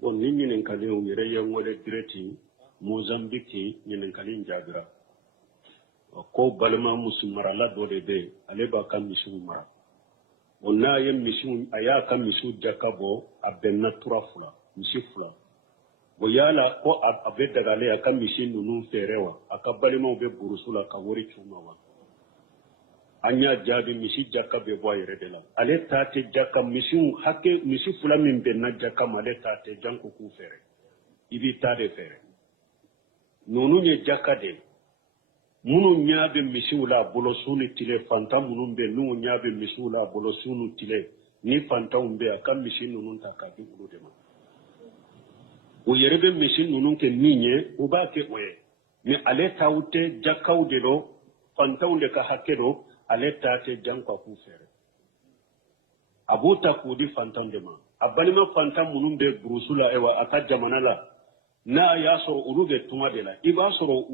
bon ni ɲininkali u yɛrɛ ye n wele direct Mozambique ɲininkali jabira ko balima musumarala dɔ de bɛ yen ale b'a ka misiw mara bon n'a ye misiw a y'a ka misiw jaka bɔ a bɛnna tura fila misi fila bon yala ko a bɛ dagale a ka misi ninnu fɛɛrɛ wa a ka balimaw bɛ burusu la ka wari c'u ma wa an y'a jaabi misi jaka bɛ bɔ a yɛrɛ de la ale ta tɛ jaka misi fila min bɛnna jaka ma ale ta tɛ janko k'u fɛɛrɛ i b'i ta de fɛɛrɛ ninnu ye jaka de ye minnu ɲɛ bɛ misiw la a bolo su ni tile fantan minnu bɛ n'u ɲɛ bɛ misiw la a bolo su ni tile ni fantanw bɛ a ka misi ninnu ta k'a di olu de ma o yɛrɛ bɛ misi ninnu kɛ min ye o b'a kɛ o ye mais ale taw tɛ jakaw de don fantanw de ka hakɛ don ale ta tɛ janko k'u fɛɛrɛ a b'o ta k'o di fantan de ma a balima fantan minnu bɛ burusu la a ka jamana la n'a y'a sɔrɔ olu bɛ tunga de la i b'a sɔrɔ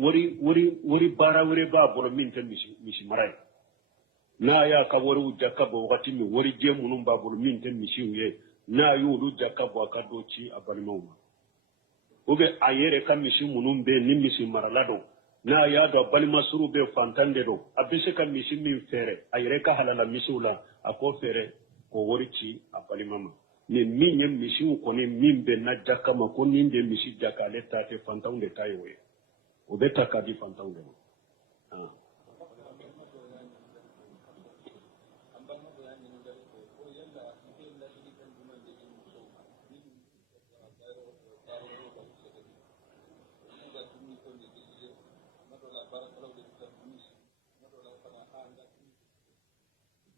wari baara wɛrɛ b'a bolo min tɛ misi mara ye n'a y'a ka wariw jaka bɔ wagati min warijɛ minnu b'a bolo min tɛ misiw ye n'a y'olu jaka bɔ a ka dɔ ci a balimaw ma ou bien a yɛrɛ ka misi minnu bɛ yen ni misi marala don n'a y'a dɔn balima suru bɛ fantan de don a bɛ se ka misi min fɛɛrɛ a yɛrɛ ka halala misiw la a k'o fɛɛrɛ k'o wari ci a balima ma mais min ye misiw kɔni min bɛ na jaka ma ko nin de misi jaka ale ta tɛ fantanw de ta ye o ye o bɛ ta k'a di fantanw de ma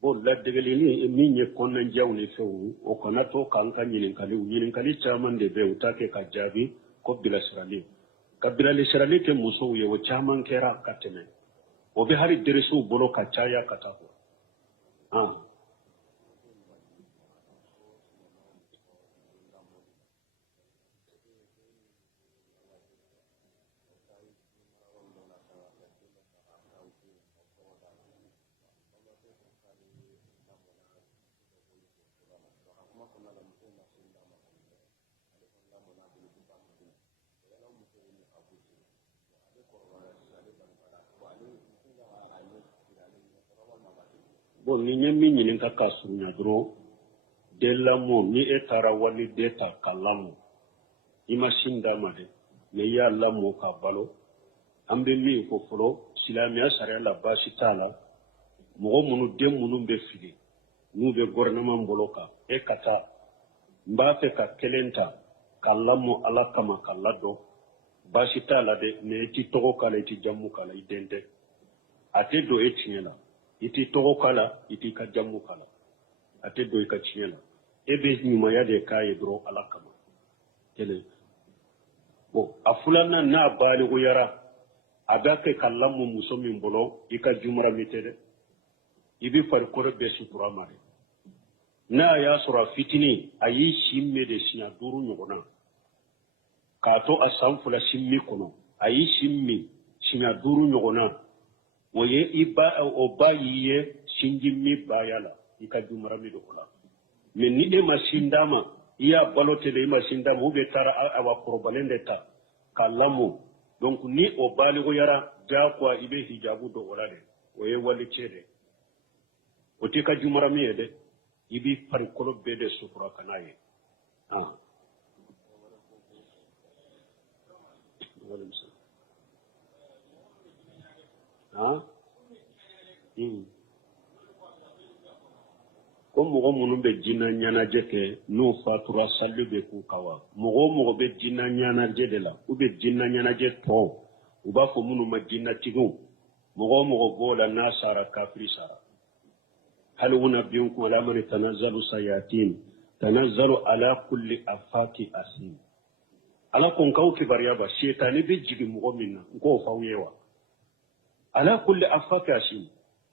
bon ladegeli min ye kɔnɔnajɛw ni fɛnw o kana to k'an ka ɲininkali caman de bɛ yen u t'a kɛ ka jaabi ko bilasirali ka bilasirali kɛ musow ye o caman kɛra ka tɛmɛ o bɛ hali derisiw bolo ka caya ka taa fɔ bon ni ye min ɲininka ka surunya dɔrɔn den lamɔ ni e taara wali den ta ka lamɔ i ma sin d'a ma dɛ mais i y'a lamɔ ka balo an bɛ min fɔ fɔlɔ silamɛya sariya la baasi t'a la mɔgɔ minnu den minnu bɛ fili n'u bɛ gouvernement bolo kan e ka taa n b'a fɛ ka kelen ta ka lamɔ ala kama ka ladɔn baasi t'a la dɛ mais i t'i tɔgɔ k'a la i t'i jamu k'a la i den tɛ a tɛ don e tiɲɛ la i t'i tɔgɔ k'a la i t'i ka jamu k'a la a tɛ don i ka tiɲɛ la e bɛ ɲumanya de k'a ye dɔrɔn ala kama kelen bon a filanan n'a balikuyara a b'a kɛ ka lamɔ muso min bolo i ka jumara min tɛ dɛ i bɛ farikolo bɛɛ sutura ma dɛ n'a y'a sɔrɔ a fitinin a y'i si min de siɲɛ 5 ɲɔgɔn na k'a to a san 2 si min kɔnɔ a y'i si min siɲɛ 5 ɲɔgɔn na o ye o ba y'i ye sinji min baya la i ka jumara min de o la mais ni e ma sin d'a ma i y'a balo tele i ma sin d'a ma ou bien taara awa kɔrɔbalen de ta k'a lamɔ donc ni o balikuyara diyagoya i bɛ hijabu don o la dɛ o ye wali cɛ dɛ o t'i ka jumara min ye dɛ i b'i farikolo bɛɛ de sutura ka n'a ye ko mɔgɔ minnu bɛ jinɛ ɲɛnajɛ kɛ n'u fatura sali bɛ k'u kan wa mɔgɔ o mɔgɔ bɛ jinɛ ɲɛnajɛ de la u bɛ jinɛ ɲɛnajɛ tɔw u b'a fɔ minnu ma jinɛtigiw mɔgɔ o mɔgɔ b'o la n'a sara kafiri sara hali unabbi'ukum ala man tanazzalu sayatin tanazzalu ala kulli afaki asim ala ko nkaw kibariya ba shetani bɛ jigin mɔgɔ min na n k'o f'aw ye wa ala kulli afaki asim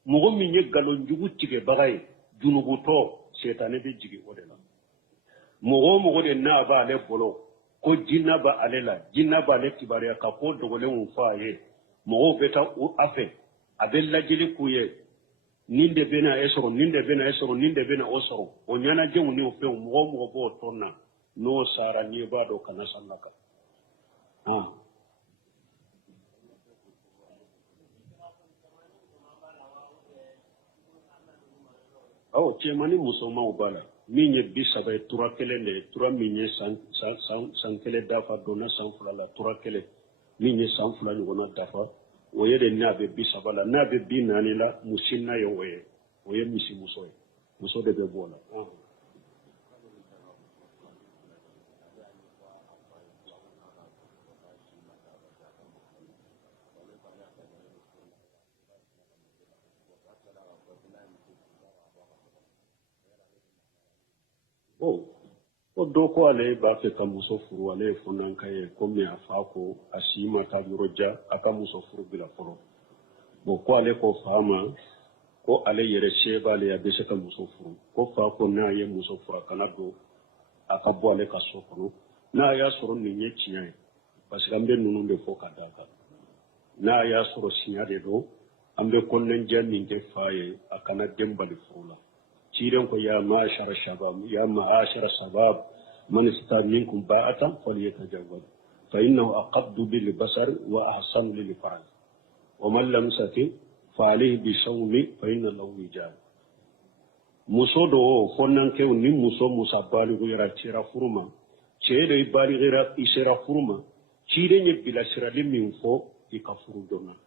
mɔgɔ min ye nkalonjugu tigɛbaga ye junubutɔ shetani bɛ jigin o de la mɔgɔ o mɔgɔ de n'a b'ale bolo ko jinɛ b'ale la jinɛ b'ale kibariya ka ko dogolenw fɔ a ye mɔgɔw bɛ taa a fɛ a bɛ lajɛli k'u ye nin de bɛna e sɔrɔ nin de bɛna e sɔrɔ nin de bɛna o sɔrɔ o ɲɛnajɛw ni o fɛnw mɔgɔ o mɔgɔ b'o tɔn na no sara ni ba do kana sallaka aw cemani musomaw bala min ye bisaba tura kelen de tura min ye san kelen dafa donna san fila la tura kelen min ye san fila ɲɔgɔnna dafa o ye de n'a bɛ bisaba la n'a bɛ bi naani la musinna ye o ye misi muso ye muso de bɛ bɔ la o dɔ ko ale b'a fɛ ka muso furu ale ye fonanka ye komi a fa ko a si ma taa yɔrɔ ja a ka muso furu bila fɔlɔ ko ale ko fa ma ko ale yɛrɛ se b'ale a bɛ se ka muso furu ko fa ko n'a ye muso furu a kana don a ka bɔ ale ka so kɔnɔ n'a y'a sɔrɔ nin ye tiɲɛ ye parce que an bɛ ninnu de fɔ ka d'a kan n'a y'a sɔrɔ siɲɛ de don an bɛ kɔnɔnajɛ min kɛ fa ye a kana den bali furu la ciiden ko ya ma'ashara shabab ya ma'ashara shabab man istata minkum ba'atan falyatazawwaj fa innahu aqaddu bil basar wa ahsanu lil farj wa man lam yastati fa alayhi bi sawmi fa inna lahu wijal muso do fonnan ke ni musa baligu yara tira furuma cede baligira isera furuma ciiden ye bilasirali min fo ikafuru donna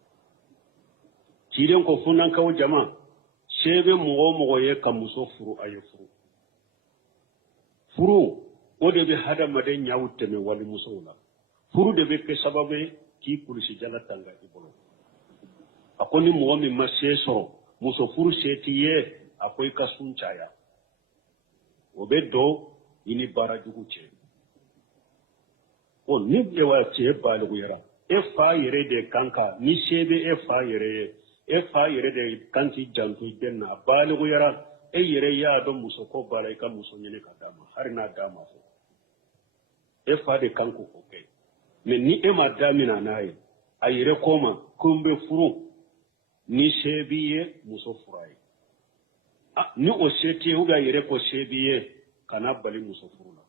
ciiden ko fonnan kawo jama sebe mɔgɔ ye ka muso furu a ye furu o de bɛ hadamaden ɲaw tɛmɛ walimusow la furu de bɛ kɛ sababu ye k'i kulusi jala tanga i bolo a ko ni mɔgɔ min ma se sɔrɔ muso furu se t'i ye a ko i ka sun caya o bɛ dɔn i ni baara jugu cɛ ni wa cɛ baliguyara e fa yɛrɛ de kan ka ni se bɛ e fa yɛrɛ ye e fa yɛrɛ de kan k'i janto i den na baliguyara e yɛrɛ y'a dɔn muso ko bala i ka muso ɲini ka d'a ma hali n'a d'a ma fɔ e fa de kan k'o kɛ mɛ ni e ma da min n'a ye a yɛrɛ ko ma ko n bɛ furu ni se b'i ye muso fura ye ni o se t'i ye ou bien a yɛrɛ ko se b'i ye kana bali muso furu la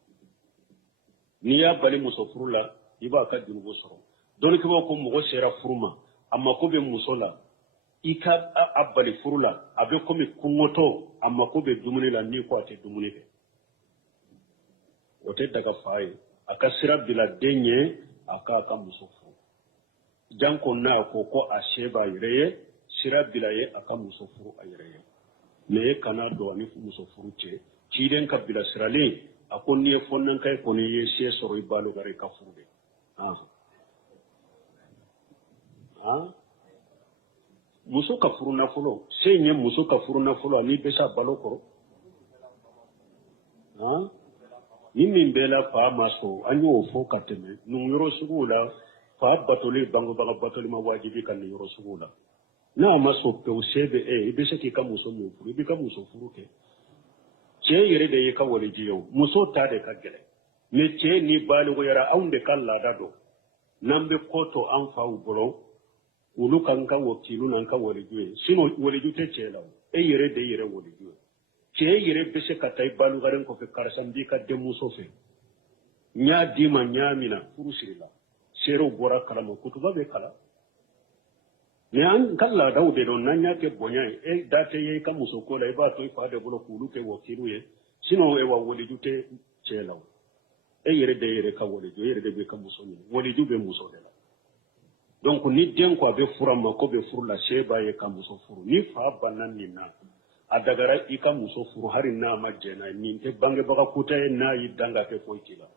n'i y'a bali muso furu la i b'a ka jurugo sɔrɔ dɔnnikɛlaw ko mɔgɔ sera furu ma a mako bɛ muso la i ka a bali furu la a bɛ komi kungotɔ a mako bɛ dumuni la n'i ko a tɛ dumuni kɛ o tɛ daga fa ye a ka sira bila den ɲɛ a k'a ka muso furu janko n'a ko a se b'a yɛrɛ ye sira bila ye a ka muso furu a yɛrɛ ye mɛ e kana dɔn ani muso furu cɛ ciden ka bilasiralen a ko n'i ye fɔnnanka ye kɔni i ye se sɔrɔ i balogara i ka furu de muso ka furu nafolo se ye muso ka furu nafolo ani bɛ sa balo kɔrɔ ni min bɛɛ la fa ma sɔn an y'o fɔ ka tɛmɛ nin yɔrɔ suguw la fa batoli bangebaga batoli ma wajibi ka nin yɔrɔ suguw la n'a ma sɔn pewu se bɛ i bɛ se k'i ka muso min furu i b'i ka muso furu kɛ cɛ yɛrɛ de y'i ka waliji ye muso ta de ka gɛlɛn mɛ cɛ ni baligoyara anw de ka laada dɔn n'an bɛ kɔ to an faw bolo olu kan ka wakilu n'an ka waliju ye sinon waliju tɛ cɛ la e yɛrɛ de yɛrɛ waliju ye cɛ yɛrɛ bɛ se ka taa i balugaren kɔfɛ karisa n b'i ka denmuso fɛ n y'a d'i ma n y'a minɛ furu siri la seerew bɔra kalama kutuba bɛ kala mɛ an ka laadaw de dɔn n'an y'a kɛ bonya ye e da tɛ ye i ka muso ko la i b'a to i fa de bolo k'olu kɛ wakilu ye sinon waliju tɛ cɛ la e yɛrɛ de yɛrɛ ka waliju e yɛrɛ de bɛ ka muso ɲini waliju bɛ muso de la donc ni den ko a bɛ furu ma ko bɛ furu la se b'a ye ka muso furu ni fa banna nin na a dagara i ka muso furu hali n'a ma jɛn n'a ye nin tɛ bangebaga ko tɛ n'a y'i dan ka kɛ foyi t'i la